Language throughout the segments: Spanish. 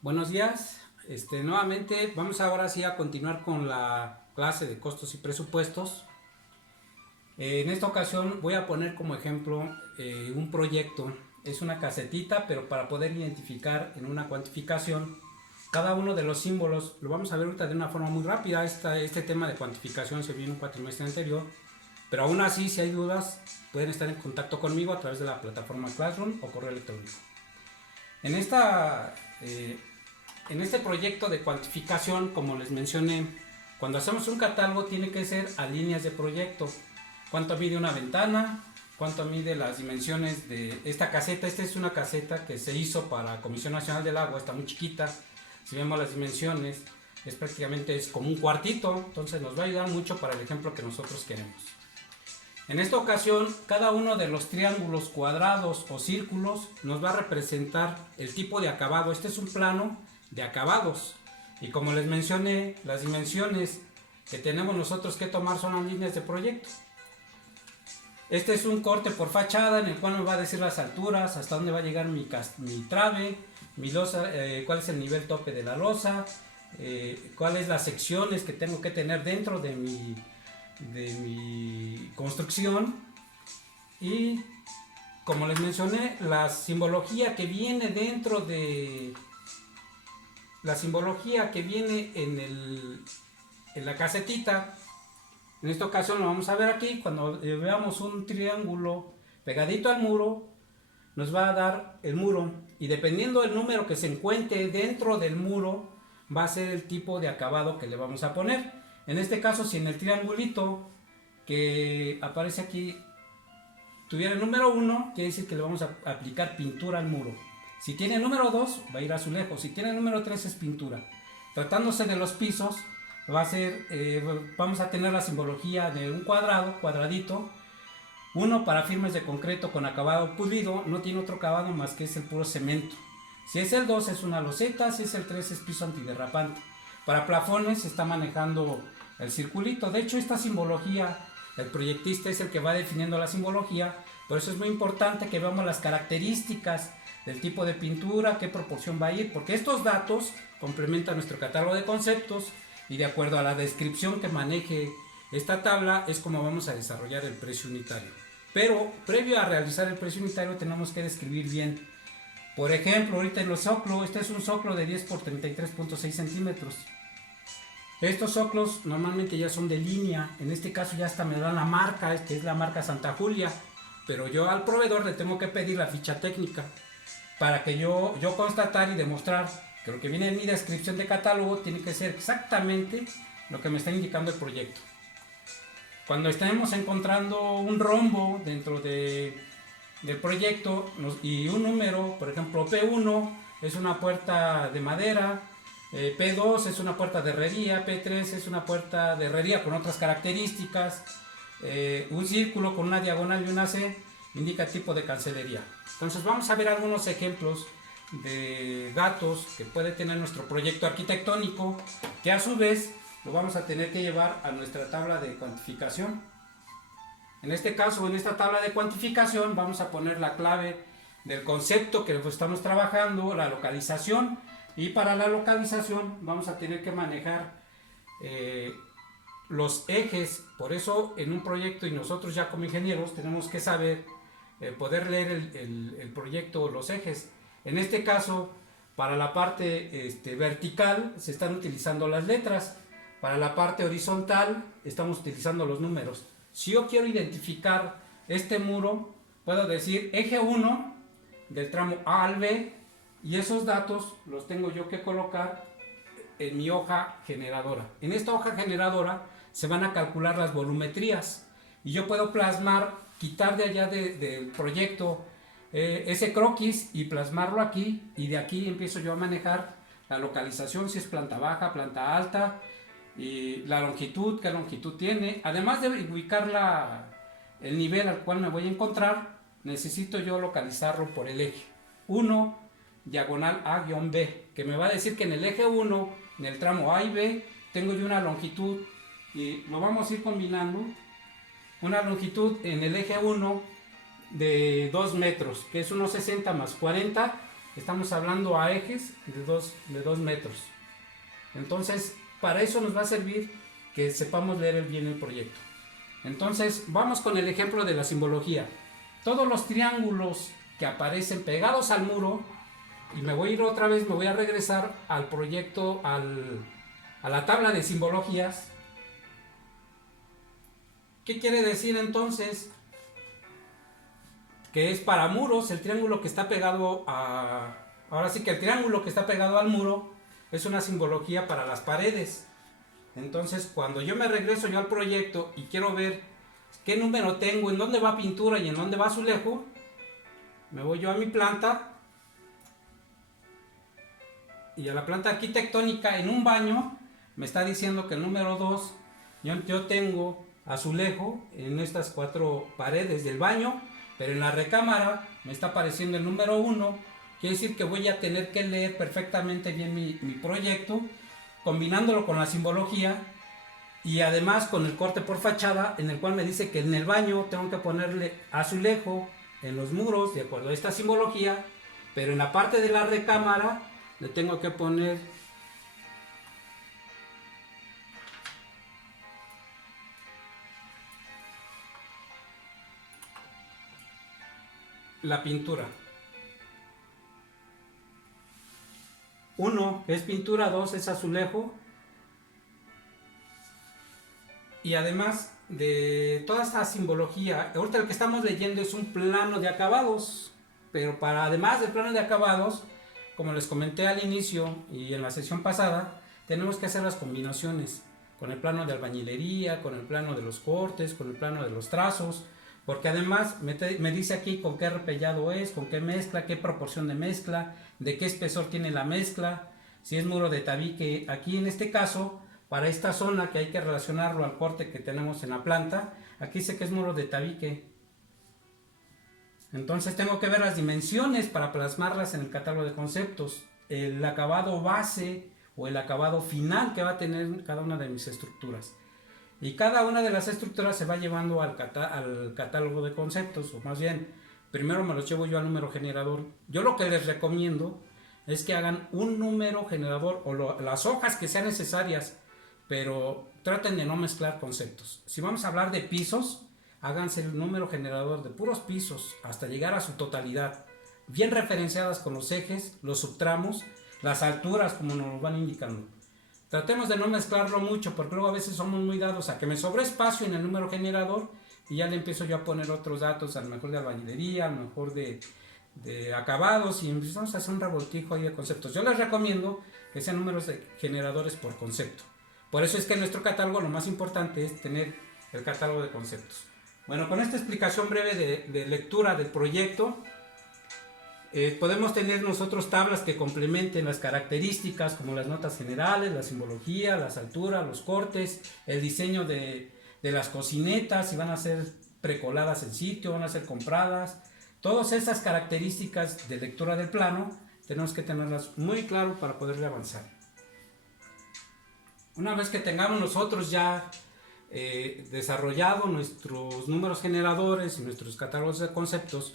Buenos días. Nuevamente vamos ahora sí a continuar con la clase de costos y presupuestos. En esta ocasión voy a poner como ejemplo un proyecto. Es una casetita, pero para poder identificar en una cuantificación cada uno de los símbolos. Lo vamos a ver ahorita de una forma muy rápida. Este tema de cuantificación se vio en un cuatrimestre anterior. Pero aún así, si hay dudas, pueden estar en contacto conmigo a través de la plataforma Classroom o correo electrónico. En esta en este proyecto de cuantificación, como les mencioné, cuando hacemos un catálogo tiene que ser a líneas de proyecto. ¿Cuánto mide una ventana? ¿Cuánto mide las dimensiones de esta caseta? Esta es una caseta que se hizo para Comisión Nacional del Agua, está muy chiquita. Si vemos las dimensiones, es como un cuartito, entonces nos va a ayudar mucho para el ejemplo que nosotros queremos. En esta ocasión, cada uno de los triángulos, cuadrados o círculos nos va a representar el tipo de acabado. Este es un plano de acabados. Y como les mencioné, las dimensiones que tenemos nosotros que tomar son las líneas de proyecto. Este es un corte por fachada en el cual nos va a decir las alturas, hasta dónde va a llegar mi trave, mi losa, cuál es el nivel tope de la losa, cuáles las secciones que tengo que tener dentro de mi construcción. Y como les mencioné, la simbología que viene dentro de la simbología que viene en la casetita. En esta ocasión lo vamos a ver aquí. Cuando veamos un triángulo pegadito al muro, nos va a dar el muro, y dependiendo del número que se encuentre dentro del muro va a ser el tipo de acabado que le vamos a poner. En este caso, si en el triangulito que aparece aquí tuviera el número 1, quiere decir que le vamos a aplicar pintura al muro. Si tiene el número 2, va a ir azulejo. Si tiene el número 3, es pintura. Tratándose de los pisos, vamos a tener la simbología de un cuadradito. Uno para firmes de concreto con acabado pulido, no tiene otro acabado más que es el puro cemento. Si es el 2 es una loseta, si es el 3 es piso antiderrapante. Para plafones se está manejando el circulito. De hecho, esta simbología, el proyectista es el que va definiendo la simbología. Por eso es muy importante que veamos las características del tipo de pintura, qué proporción va a ir, porque estos datos complementan nuestro catálogo de conceptos, y de acuerdo a la descripción que maneje esta tabla es como vamos a desarrollar el precio unitario. Pero previo a realizar el precio unitario tenemos que describir bien. Por ejemplo, ahorita en los soclos, este es un soclo de 10 por 33.6 centímetros. Estos soclos normalmente ya son de línea. En este caso ya hasta me dan la marca, que es la marca Santa Julia. Pero yo al proveedor le tengo que pedir la ficha técnica para que yo constatar y demostrar que lo que viene en mi descripción de catálogo tiene que ser exactamente lo que me está indicando el proyecto. Cuando estemos encontrando un rombo dentro del proyecto y un número, por ejemplo P1 es una puerta de madera, P2 es una puerta de herrería, P3 es una puerta de herrería con otras características, un círculo con una diagonal y una C indica tipo de cancelería. Entonces vamos a ver algunos ejemplos de datos que puede tener nuestro proyecto arquitectónico, que a su vez lo vamos a tener que llevar a nuestra tabla de cuantificación. En este caso, en esta tabla de cuantificación vamos a poner la clave del concepto que estamos trabajando, la localización, y para la localización vamos a tener que manejar los ejes. Por eso en un proyecto, y nosotros ya como ingenieros tenemos que saber poder leer el proyecto, los ejes. En este caso, para la parte vertical se están utilizando las letras, para la parte horizontal estamos utilizando los números. Si yo quiero identificar este muro, puedo decir eje 1 del tramo A al B, y esos datos los tengo yo que colocar en mi hoja generadora. En esta hoja generadora se van a calcular las volumetrías, y yo puedo plasmar, quitar de allá del proyecto ese croquis y plasmarlo aquí, y de aquí empiezo yo a manejar la localización, si es planta baja, planta alta, y la longitud, qué longitud tiene. Además de ubicar el nivel al cual me voy a encontrar, necesito yo localizarlo por el eje 1 diagonal A-B, que me va a decir que en el eje 1, en el tramo A y B, tengo yo una longitud, y lo vamos a ir combinando, una longitud en el eje 1 de 2 metros, que es 1,60 más 40, estamos hablando a ejes de 2 metros. Entonces, para eso nos va a servir que sepamos leer bien el proyecto. Entonces, vamos con el ejemplo de la simbología. Todos los triángulos que aparecen pegados al muro, y me voy a ir otra vez, me voy a regresar al proyecto, a la tabla de simbologías. ¿Qué quiere decir entonces? Que es para muros, el triángulo que está pegado a... Ahora sí que el triángulo que está pegado al muro es una simbología para las paredes. Entonces, cuando yo me regreso yo al proyecto y quiero ver qué número tengo, en dónde va pintura y en dónde va azulejo, me voy yo a mi planta, y a la planta arquitectónica en un baño me está diciendo que el número 2, yo tengo azulejo en estas 4 paredes del baño, pero en la recámara me está apareciendo el número 1. Quiere decir que voy a tener que leer perfectamente bien mi proyecto, combinándolo con la simbología y además con el corte por fachada, en el cual me dice que en el baño tengo que ponerle azulejo en los muros de acuerdo a esta simbología, pero en la parte de la recámara le tengo que poner la pintura. 1 es pintura, 2 es azulejo. Y además de toda esta simbología, ahorita lo que estamos leyendo es un plano de acabados, pero además del plano de acabados, como les comenté al inicio y en la sesión pasada, tenemos que hacer las combinaciones con el plano de albañilería, con el plano de los cortes, con el plano de los trazos, porque además me dice aquí con qué repellado es, con qué mezcla, qué proporción de mezcla, de qué espesor tiene la mezcla, si es muro de tabique. Aquí en este caso, para esta zona que hay que relacionarlo al corte que tenemos en la planta, aquí dice que es muro de tabique. Entonces tengo que ver las dimensiones para plasmarlas en el catálogo de conceptos, el acabado base o el acabado final que va a tener cada una de mis estructuras. Y cada una de las estructuras se va llevando al catálogo de conceptos, o más bien, primero me los llevo yo al número generador. Yo lo que les recomiendo es que hagan un número generador o las hojas que sean necesarias, pero traten de no mezclar conceptos. Si vamos a hablar de pisos, háganse el número generador de puros pisos hasta llegar a su totalidad, bien referenciadas con los ejes, los subtramos, las alturas como nos lo van indicando. Tratemos de no mezclarlo mucho, porque luego a veces somos muy dados a que me sobre espacio en el número generador y ya le empiezo yo a poner otros datos, a lo mejor de albañilería, a lo mejor de acabados, y empezamos a hacer un revoltijo ahí de conceptos. Yo les recomiendo que sean números de generadores por concepto. Por eso es que en nuestro catálogo lo más importante es tener el catálogo de conceptos. Bueno, con esta explicación breve de lectura del proyecto, podemos tener nosotros tablas que complementen las características como las notas generales, la simbología, las alturas, los cortes, el diseño de las cocinetas, si van a ser precoladas en sitio, van a ser compradas. Todas esas características de lectura del plano tenemos que tenerlas muy claro para poderle avanzar. Una vez que tengamos nosotros ya desarrollado nuestros números generadores y nuestros catálogos de conceptos,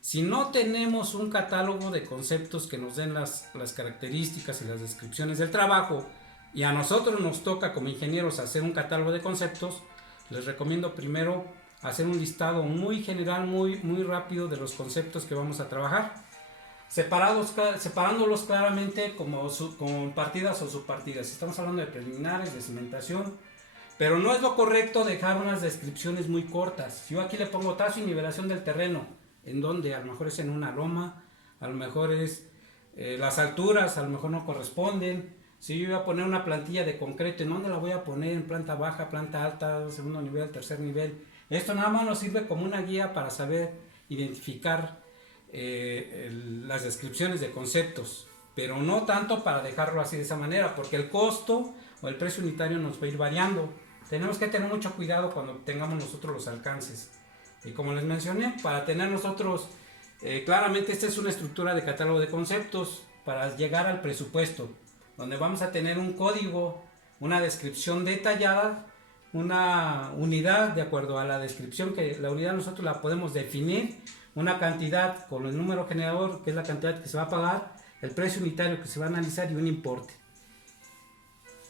si no tenemos un catálogo de conceptos que nos den las características y las descripciones del trabajo, y a nosotros nos toca como ingenieros hacer un catálogo de conceptos, les recomiendo primero hacer un listado muy general, muy rápido de los conceptos que vamos a trabajar, separándolos claramente como partidas o subpartidas. Estamos hablando de preliminares, de cimentación, pero no es lo correcto dejar unas descripciones muy cortas. Yo aquí le pongo trazo y nivelación del terreno, en donde a lo mejor es en una loma, a lo mejor es las alturas, a lo mejor no corresponden. Si yo voy a poner una plantilla de concreto, ¿en dónde la voy a poner? ¿En planta baja, planta alta, segundo nivel, tercer nivel? Esto nada más nos sirve como una guía para saber identificar las descripciones de conceptos, pero no tanto para dejarlo así de esa manera, porque el costo o el precio unitario nos va a ir variando. Tenemos que tener mucho cuidado cuando tengamos nosotros los alcances. Y como les mencioné, para tener nosotros claramente esta es una estructura de catálogo de conceptos para llegar al presupuesto, donde vamos a tener un código, una descripción detallada, una unidad de acuerdo a la descripción, que la unidad nosotros la podemos definir una cantidad con el número generador, que es la cantidad que se va a pagar, el precio unitario que se va a analizar y un importe.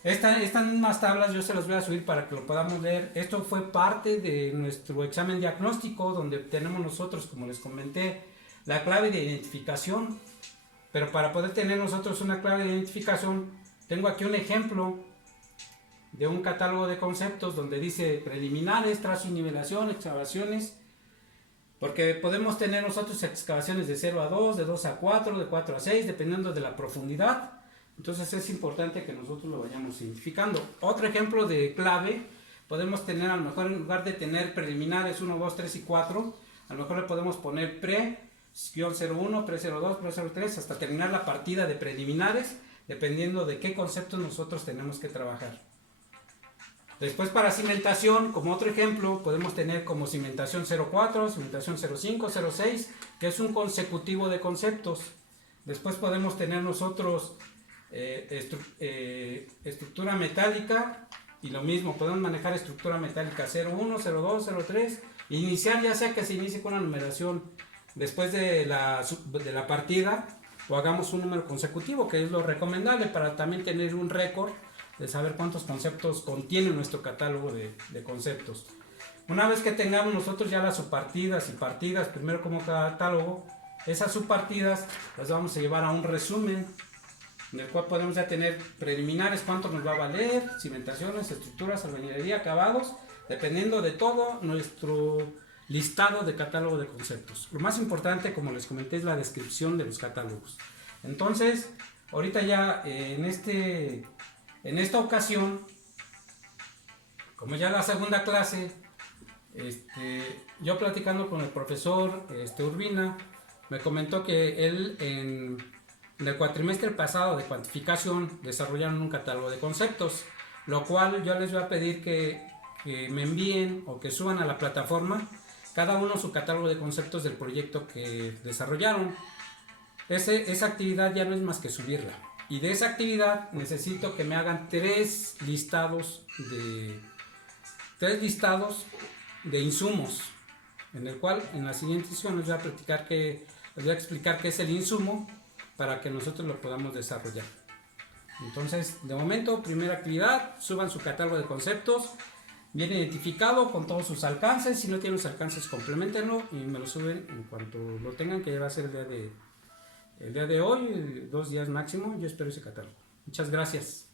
Estas mismas tablas yo se las voy a subir para que lo podamos leer. Esto fue parte de nuestro examen diagnóstico, donde tenemos nosotros, como les comenté, la clave de identificación. Pero para poder tener nosotros una clave de identificación, tengo aquí un ejemplo de un catálogo de conceptos donde dice preliminares, trazo y nivelación, excavaciones. Porque podemos tener nosotros excavaciones de 0 a 2, de 2 a 4, de 4 a 6, dependiendo de la profundidad. Entonces es importante que nosotros lo vayamos identificando. Otro ejemplo de clave, podemos tener a lo mejor en lugar de tener preliminares 1, 2, 3 y 4, a lo mejor le podemos poner pre-01, pre-02, pre-03, hasta terminar la partida de preliminares, dependiendo de qué conceptos nosotros tenemos que trabajar. Después para cimentación, como otro ejemplo, podemos tener como cimentación 04, cimentación 05, 06, que es un consecutivo de conceptos. Después podemos tener nosotros estructura metálica, y lo mismo, podemos manejar estructura metálica 01, 02, 03, iniciar ya sea que se inicie con una numeración después de la partida, o hagamos un número consecutivo, que es lo recomendable para también tener un récord de saber cuántos conceptos contiene nuestro catálogo de conceptos. Una vez que tengamos nosotros ya las subpartidas y partidas, primero como catálogo, esas subpartidas las vamos a llevar a un resumen, en el cual podemos ya tener preliminares, cuánto nos va a valer, cimentaciones, estructuras, albañilería, acabados, dependiendo de todo nuestro listado de catálogo de conceptos. Lo más importante, como les comenté, es la descripción de los catálogos. Entonces, ahorita ya en esta ocasión, como ya la segunda clase, yo platicando con el profesor Urbina, me comentó que él en el cuatrimestre pasado de cuantificación desarrollaron un catálogo de conceptos, lo cual yo les voy a pedir que me envíen o que suban a la plataforma cada uno su catálogo de conceptos del proyecto que desarrollaron. Esa actividad ya no es más que subirla. Y de esa actividad necesito que me hagan tres listados de insumos, en el cual en la siguiente sesión les voy a explicar qué es el insumo para que nosotros lo podamos desarrollar. Entonces, de momento, primera actividad, suban su catálogo de conceptos bien identificado con todos sus alcances. Si no tienen los alcances, complementenlo y me lo suben en cuanto lo tengan, que va a ser el día de hoy, 2 días máximo. Yo espero ese catálogo. Muchas gracias.